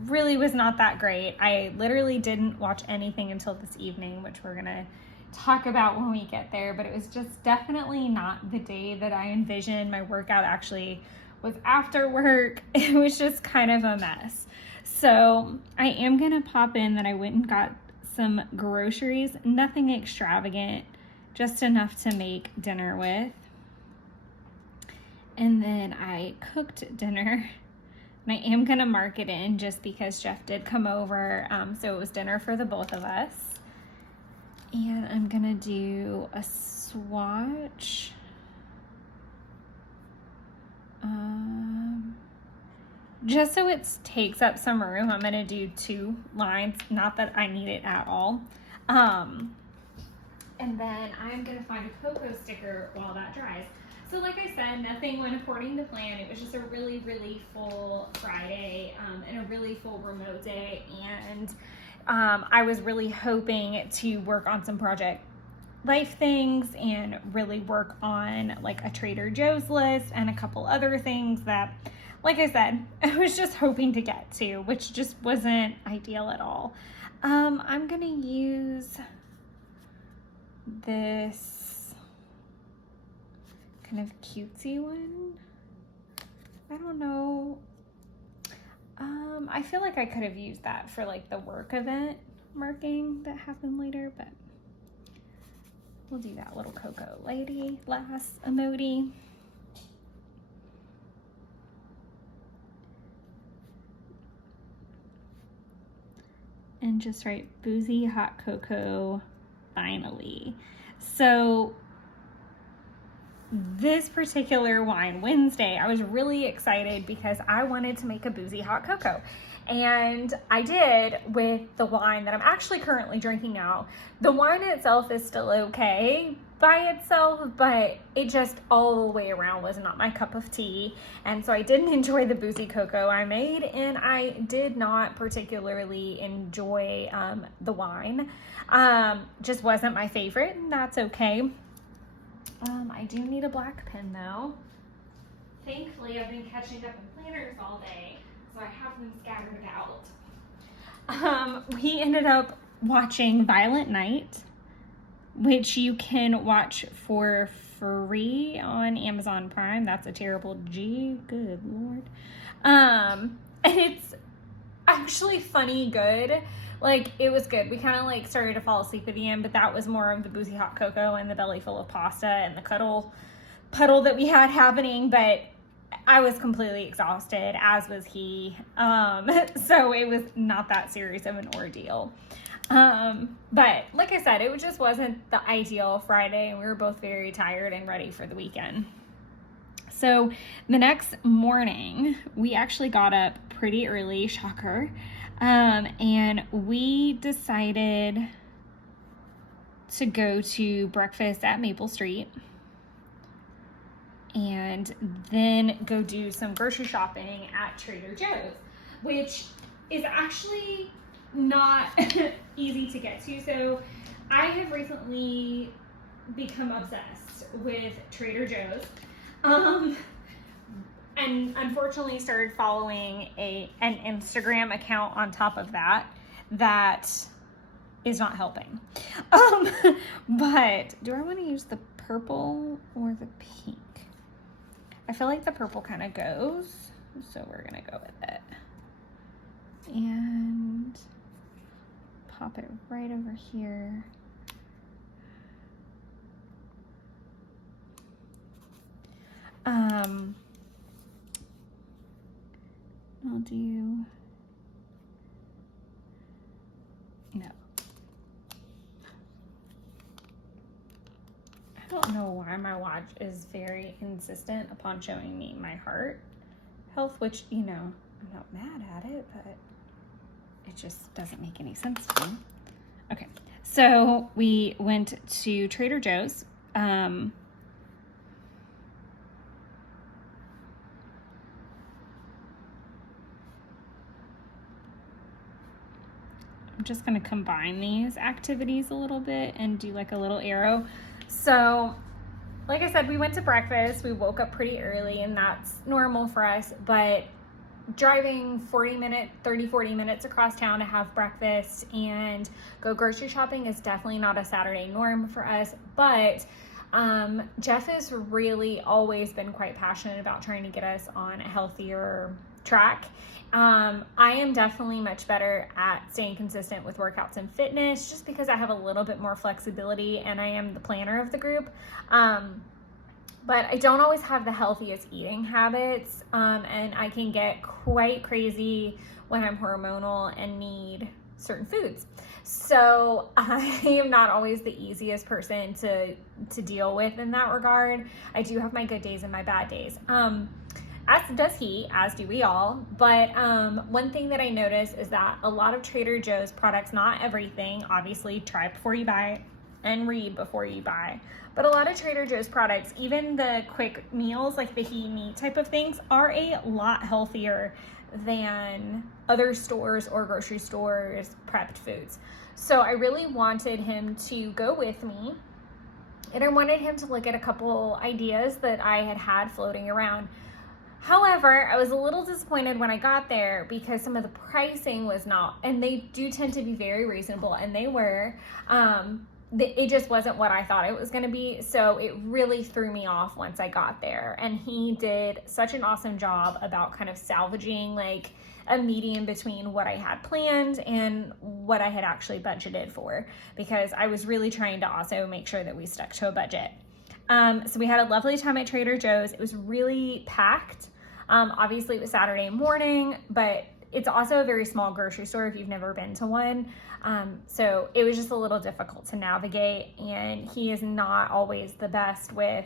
really was not that great. I literally didn't watch anything until this evening, which we're gonna talk about when we get there, but it was just definitely not the day that I envisioned. My workout actually was after work. It was just kind of a mess. So I am gonna pop in that I went and got some groceries, nothing extravagant, just enough to make dinner with. And then I cooked dinner, and I am gonna mark it in just because Jeff did come over, so it was dinner for the both of us. And I'm gonna do a swatch. Just so it takes up some room, I'm gonna do 2 lines, not that I need it at all. And then I'm gonna find a cocoa sticker while that dries. So like I said, nothing went according to plan. It was just a really, really full Friday and a really full remote day. And I was really hoping to work on some Project Life things and really work on like a Trader Joe's list and a couple other things that, like I said, I was just hoping to get to, which just wasn't ideal at all. I'm gonna use this kind of cutesy one. I don't know. I feel like I could have used that for like the work event marking that happened later, but we'll do that little cocoa lady last emoji. And just write boozy hot cocoa finally. So this particular wine, Wednesday, I was really excited because I wanted to make a boozy hot cocoa. And I did with the wine that I'm actually currently drinking now. The wine itself is still okay by itself, but it just all the way around was not my cup of tea. And so I didn't enjoy the boozy cocoa I made, and I did not particularly enjoy the wine. Just wasn't my favorite, and that's okay. I do need a black pen though. Thankfully, I've been catching up in planners all day, so I have them scattered out. We ended up watching Violent Night, which you can watch for free on Amazon Prime. That's a terrible G, good Lord. And it's actually funny, good. Like, it was good. We kind of like started to fall asleep at the end, but that was more of the boozy hot cocoa and the belly full of pasta and the cuddle puddle that we had happening, but I was completely exhausted, as was he. So it was not that serious of an ordeal. But like I said, it just wasn't the ideal Friday, and we were both very tired and ready for the weekend. So the next morning, we actually got up pretty early, shocker. And we decided to go to breakfast at Maple Street and then go do some grocery shopping at Trader Joe's, which is actually not easy to get to. So I have recently become obsessed with Trader Joe's. And unfortunately started following an Instagram account on top of that is not helping. But do I want to use the purple or the pink? I feel like the purple kind of goes, so we're gonna go with it. And pop it right over here. I'll do, no. don't know why my watch is very insistent upon showing me my heart health, which, you know, I'm not mad at it, but it just doesn't make any sense to me. Okay, so we went to Trader Joe's. I'm just gonna combine these activities a little bit and do like a little arrow. So, like I said, we went to breakfast. We woke up pretty early, and that's normal for us, but driving 40 minutes across town to have breakfast and go grocery shopping is definitely not a Saturday norm for us. But Jeff has really always been quite passionate about trying to get us on a healthier track. I am definitely much better at staying consistent with workouts and fitness just because I have a little bit more flexibility and I am the planner of the group. But I don't always have the healthiest eating habits, and I can get quite crazy when I'm hormonal and need certain foods. So I am not always the easiest person to deal with in that regard. I do have my good days and my bad days. As does he, as do we all. But one thing that I noticed is that a lot of Trader Joe's products, not everything, obviously try before you buy and read before you buy, but a lot of Trader Joe's products, even the quick meals like the he me type of things, are a lot healthier than other stores or grocery stores prepped foods. So I really wanted him to go with me, and I wanted him to look at a couple ideas that I had floating around. However, I was a little disappointed when I got there because some of the pricing was not, and they do tend to be very reasonable, and they were, it just wasn't what I thought it was going to be. So it really threw me off once I got there. And he did such an awesome job about kind of salvaging like a medium between what I had planned and what I had actually budgeted for, because I was really trying to also make sure that we stuck to a budget. So we had a lovely time at Trader Joe's. It was really packed. Obviously it was Saturday morning, but it's also a very small grocery store if you've never been to one. So it was just a little difficult to navigate, and he is not always the best with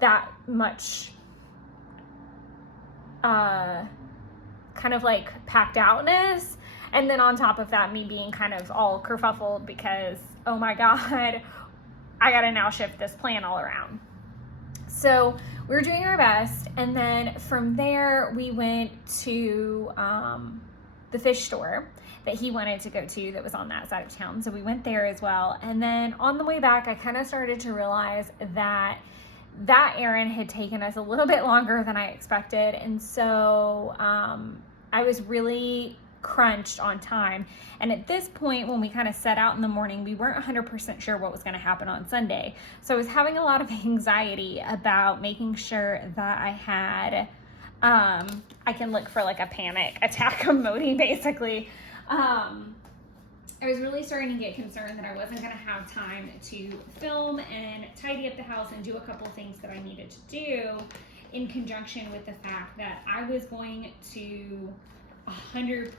that much kind of like packed outness. And then on top of that, me being kind of all kerfuffled because, oh my God, I gotta now shift this plan all around. So we were doing our best, and then from there we went to the fish store that he wanted to go to that was on that side of town. So we went there as well. And then on the way back, I kind of started to realize that errand had taken us a little bit longer than I expected. And so I was really crunched on time. And at this point, when we kind of set out in the morning, we weren't 100% sure what was going to happen on Sunday. So I was having a lot of anxiety about making sure that I had, I can look for like a panic attack emoji basically. I was really starting to get concerned that I wasn't going to have time to film and tidy up the house and do a couple things that I needed to do, in conjunction with the fact that I was going to 100%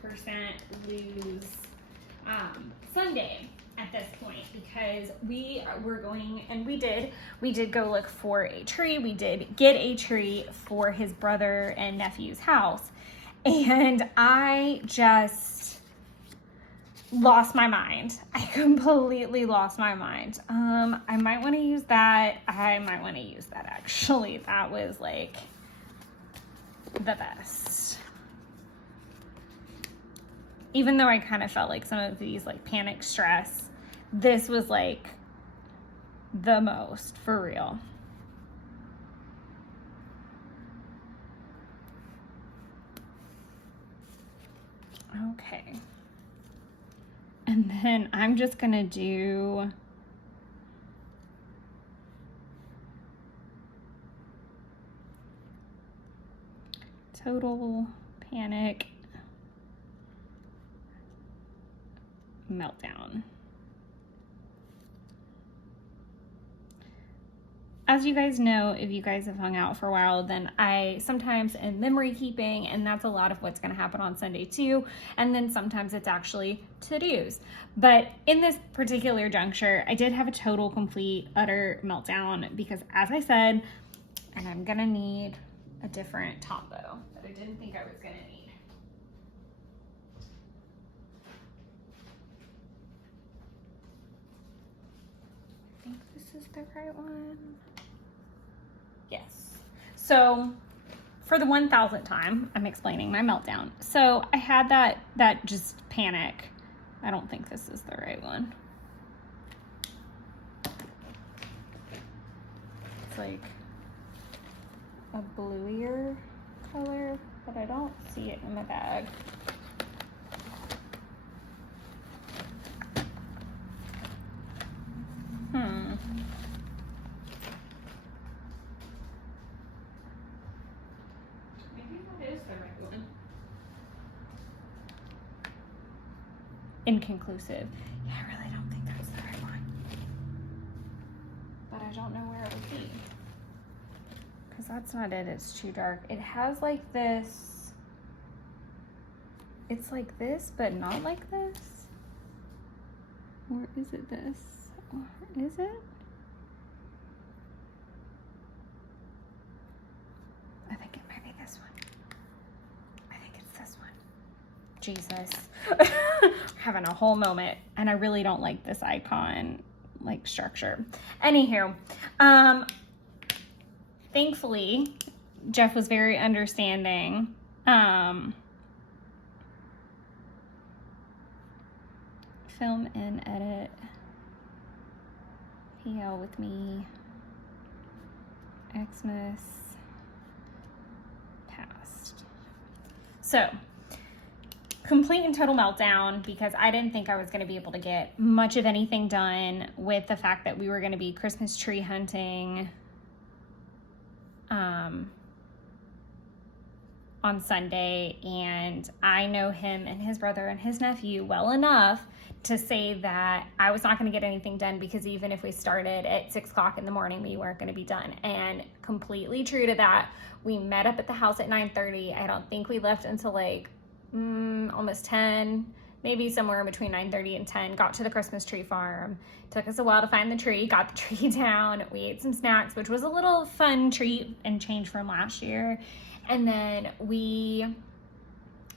lose Sunday at this point, because we were going, and we did go look for a tree. We did get a tree for his brother and nephew's house, and I just lost my mind. I completely lost my mind. I might want to use that. Actually. That was like the best. Even though I kind of felt like some of these like panic stress, this was like the most, for real. Okay. And then I'm just gonna do total panic meltdown. as you guys know, if you guys have hung out for a while, then I sometimes am memory keeping, and that's a lot of what's going to happen on Sunday too. And then sometimes it's actually to-dos. But in this particular juncture, I did have a total, complete, utter meltdown because, as I said, and I'm going to need a different top bow that I didn't think I was going to need. I think this is the right one. Yes. So for the 1000th time, I'm explaining my meltdown. So I had that just panic. I don't think this is the right one. It's like a bluier color, but I don't see it in the bag. Inconclusive. Yeah, I really don't think that's the right one. But I don't know where it would be. Because that's not it, it's too dark. It has like this, it's like this, but not like this. Or is it this? Or is it? I think it might be this one. I think it's this one. Jesus. Having a whole moment, and I really don't like this icon like structure. Anywho, thankfully Jeff was very understanding. Film and edit, PL with me, Xmas, past. So complete and total meltdown because I didn't think I was going to be able to get much of anything done with the fact that we were going to be Christmas tree hunting on Sunday, and I know him and his brother and his nephew well enough to say that I was not going to get anything done because even if we started at 6 o'clock in the morning, we weren't going to be done. And completely true to that, we met up at the house at 9:30. I don't think we left until like almost 10, maybe somewhere between 9:30 and 10. Got to the Christmas tree farm. Took us a while to find the tree, got the tree down. We ate some snacks, which was a little fun treat and change from last year. And then we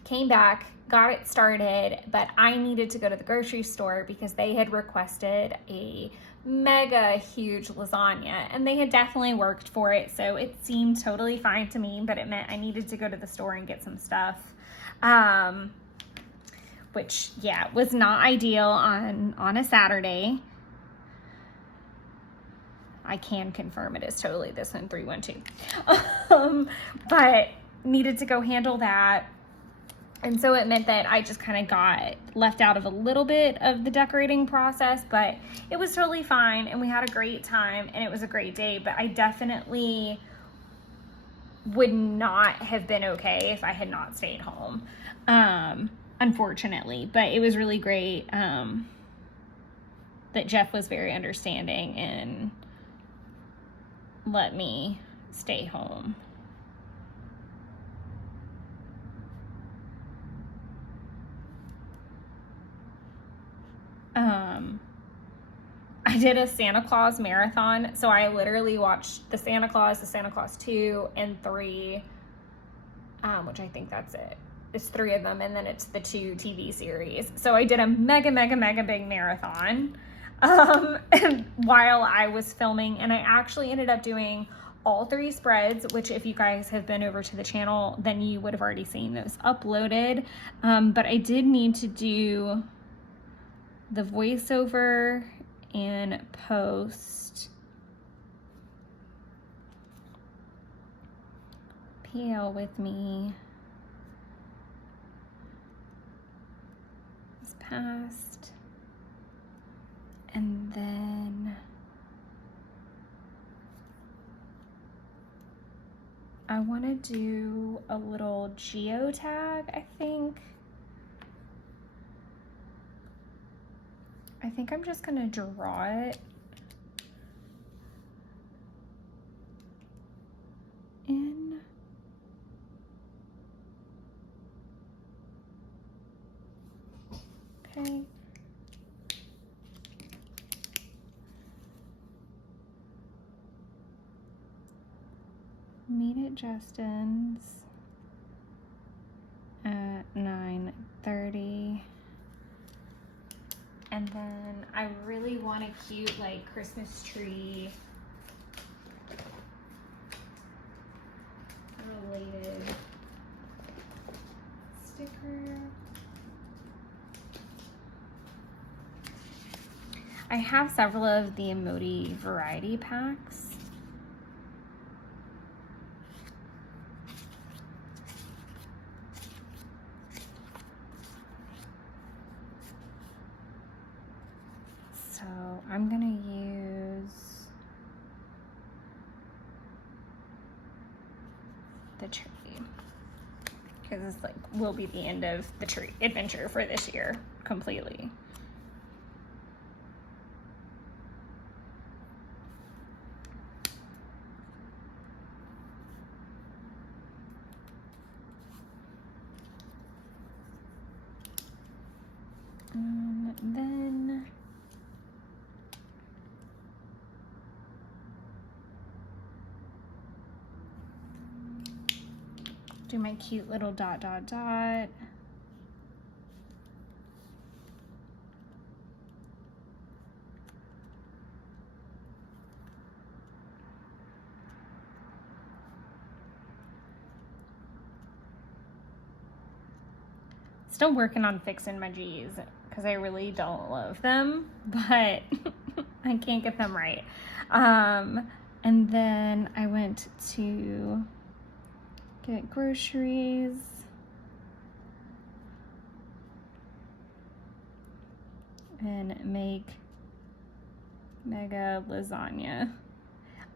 came back, got it started, but I needed to go to the grocery store because they had requested a mega huge lasagna, and they had definitely worked for it, so it seemed totally fine to me, but it meant I needed to go to the store and get some stuff. Which, yeah, was not ideal on a Saturday. I can confirm it is totally this one, 312. But needed to go handle that. And so it meant that I just kind of got left out of a little bit of the decorating process, but it was totally fine. And we had a great time and it was a great day, but I definitely would not have been okay if I had not stayed home. Unfortunately, but it was really great that Jeff was very understanding and let me stay home. I did a Santa Claus marathon, so I literally watched the Santa Claus 2 and 3, which I think that's it. It's 3 of them, and then it's the 2 TV series. So I did a mega big marathon while I was filming, and I actually ended up doing all 3 spreads, which if you guys have been over to the channel, then you would have already seen those uploaded. But I did need to do the voiceover and post. PL with me. Past, and then I want to do a little geotag. I think I'm just gonna draw it meet at Justin's at 9:30. And then I really want a cute like Christmas tree related sticker. I have several of the emoji variety packs. So I'm gonna use the tree because it's like will be the end of the tree adventure for this year completely. Then do my cute little dot dot dot. Still working on fixing my G's because I really don't love them, but I can't get them right. And then I went to get groceries. And make mega lasagna.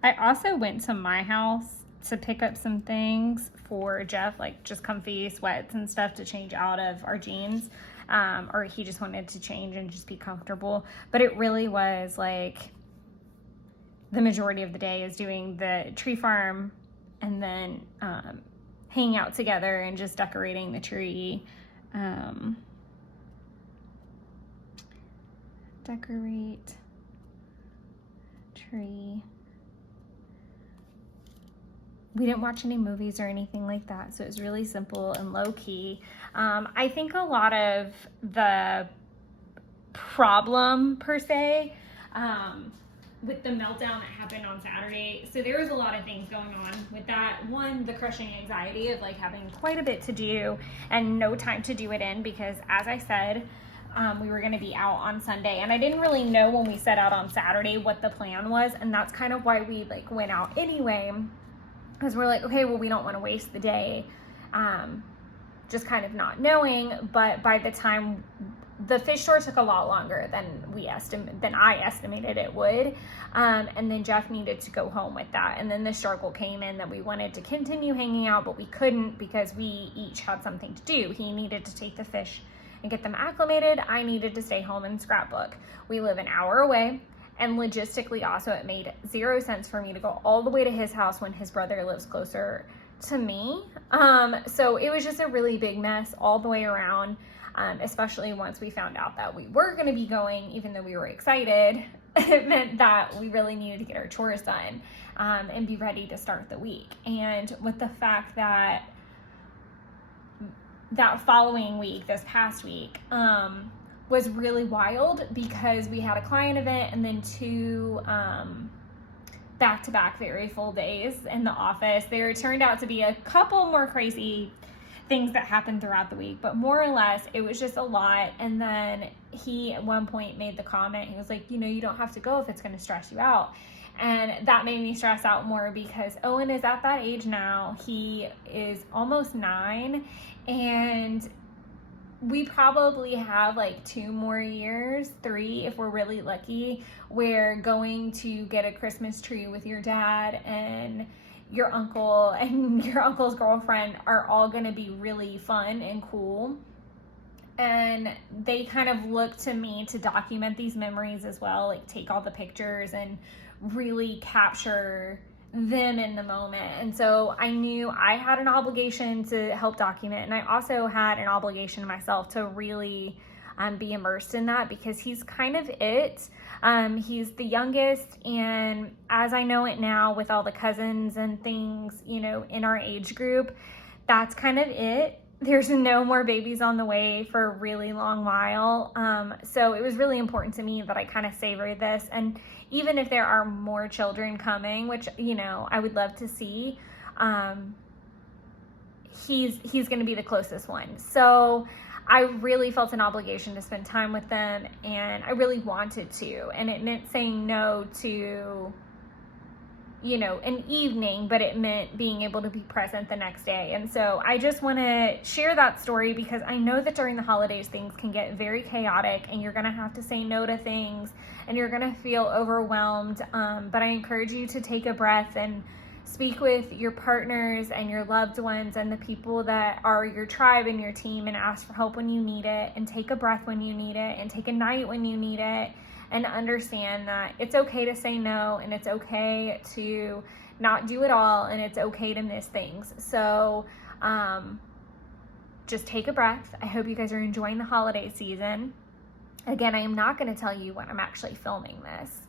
I also went to my house to pick up some things for Jeff, like just comfy sweats and stuff to change out of our jeans. Or he just wanted to change and just be comfortable. But it really was like the majority of the day is doing the tree farm and then hanging out together and just decorating the tree. Decorate tree. We didn't watch any movies or anything like that, so it was really simple and low-key. I think a lot of the problem, per se, with the meltdown that happened on Saturday, so there was a lot of things going on with that. One, the crushing anxiety of like having quite a bit to do and no time to do it in because, as I said, we were going to be out on Sunday, and I didn't really know when we set out on Saturday what the plan was, and that's kind of why we like went out anyway. Because we're like, okay, well, we don't want to waste the day, just kind of not knowing. But by the time the fish store took a lot longer than I estimated it would, and then Jeff needed to go home with that. And then the struggle came in that we wanted to continue hanging out, but we couldn't because we each had something to do. He needed to take the fish and get them acclimated. I needed to stay home and scrapbook. We live an hour away. And logistically also, it made 0 sense for me to go all the way to his house when his brother lives closer to me. So it was just a really big mess all the way around, especially once we found out that we were going to be going, even though we were excited. It meant that we really needed to get our chores done and be ready to start the week. And with the fact that that following week, this past week, was really wild because we had a client event and then 2 back-to-back very full days in the office. There turned out to be a couple more crazy things that happened throughout the week, but more or less it was just a lot. And then he at one point made the comment, he was like, you don't have to go if it's going to stress you out. And that made me stress out more because Owen is at that age now. He is almost 9, and we probably have like 2 more years, 3 if we're really lucky, where going to get a Christmas tree with your dad and your uncle and your uncle's girlfriend are all going to be really fun and cool. And they kind of look to me to document these memories as well, like take all the pictures and really capture them in the moment. And so I knew I had an obligation to help document, and I also had an obligation to myself to really be immersed in that, because he's kind of it. He's the youngest, and as I know it now with all the cousins and things, you know, in our age group, that's kind of it. There's no more babies on the way for a really long while. So it was really important to me that I kind of savor this. And even if there are more children coming, which, you know, I would love to see, he's going to be the closest one. So I really felt an obligation to spend time with them, and I really wanted to. And it meant saying no to, you know, an evening, but it meant being able to be present the next day. And so I just want to share that story, because I know that during the holidays things can get very chaotic, and you're going to have to say no to things, and you're going to feel overwhelmed. But I encourage you to take a breath and speak with your partners and your loved ones and the people that are your tribe and your team, and ask for help when you need it, and take a breath when you need it, and take a night when you need it. And understand that it's okay to say no, and it's okay to not do it all, and it's okay to miss things. So just take a breath. I hope you guys are enjoying the holiday season. Again, I am not going to tell you when I'm actually filming this,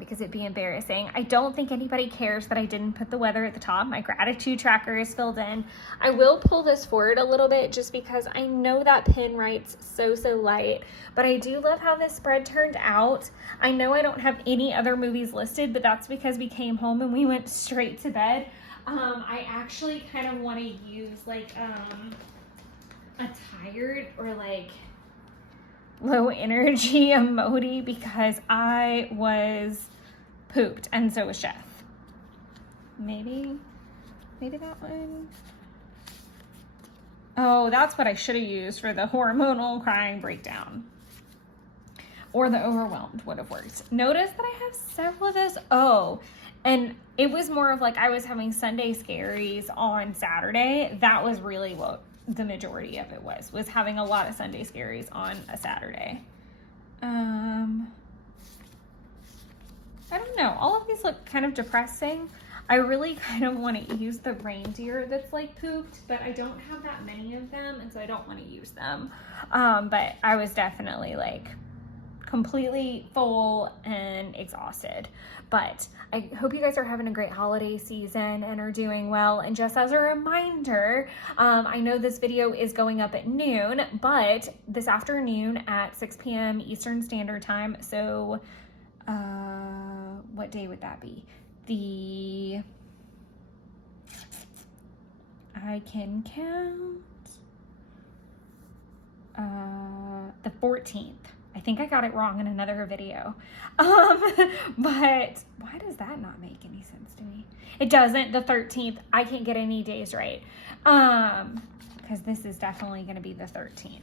because it'd be embarrassing. I don't think anybody cares that I didn't put the weather at the top. My gratitude tracker is filled in. I will pull this forward a little bit just because I know that pin writes so light, but I do love how this spread turned out. I know I don't have any other movies listed, but that's because we came home and we went straight to bed. I actually kind of want to use like a tired or like low energy emoji, because I was pooped, and so was Chef. Maybe that one. Oh, that's what I should have used for the hormonal crying breakdown, or the overwhelmed would have worked. Notice that I have several of those. Oh, and it was more of like I was having Sunday scaries on Saturday. That was really what the majority of it was having a lot of Sunday scaries on a Saturday. I don't know. All of these look kind of depressing. I really kind of want to use the reindeer that's like pooped, but I don't have that many of them, and so I don't want to use them. But I was definitely like completely full and exhausted. But I hope you guys are having a great holiday season and are doing well. And just as a reminder, I know this video is going up at noon, but this afternoon at 6 p.m. Eastern Standard Time. So what day would that be? I can count. The 14th. I think I got it wrong in another video. But why does that not make any sense to me? It doesn't. The 13th. I can't get any days right. Because this is definitely going to be the 13th,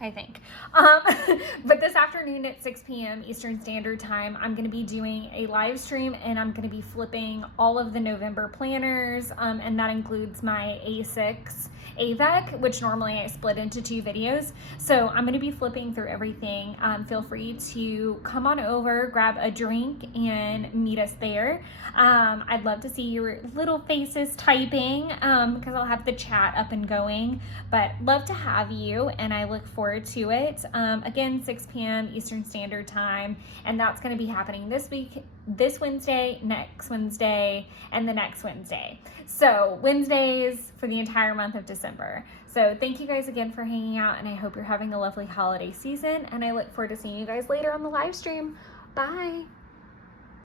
I think. But this afternoon at 6 p.m. Eastern Standard Time, I'm going to be doing a live stream, and I'm going to be flipping all of the November planners. And that includes my A6 AVEC, which normally I split into 2 videos. So I'm going to be flipping through everything. Feel free to come on over, grab a drink, and meet us there. I'd love to see your little faces typing, because I'll have the chat up and going. But love to have you, and I look forward to it. Again, 6 p.m. Eastern Standard Time, and that's going to be happening this week, this Wednesday, next Wednesday, and the next Wednesday. So Wednesdays for the entire month of December. So thank you guys again for hanging out, and I hope you're having a lovely holiday season, and I look forward to seeing you guys later on the live stream. Bye.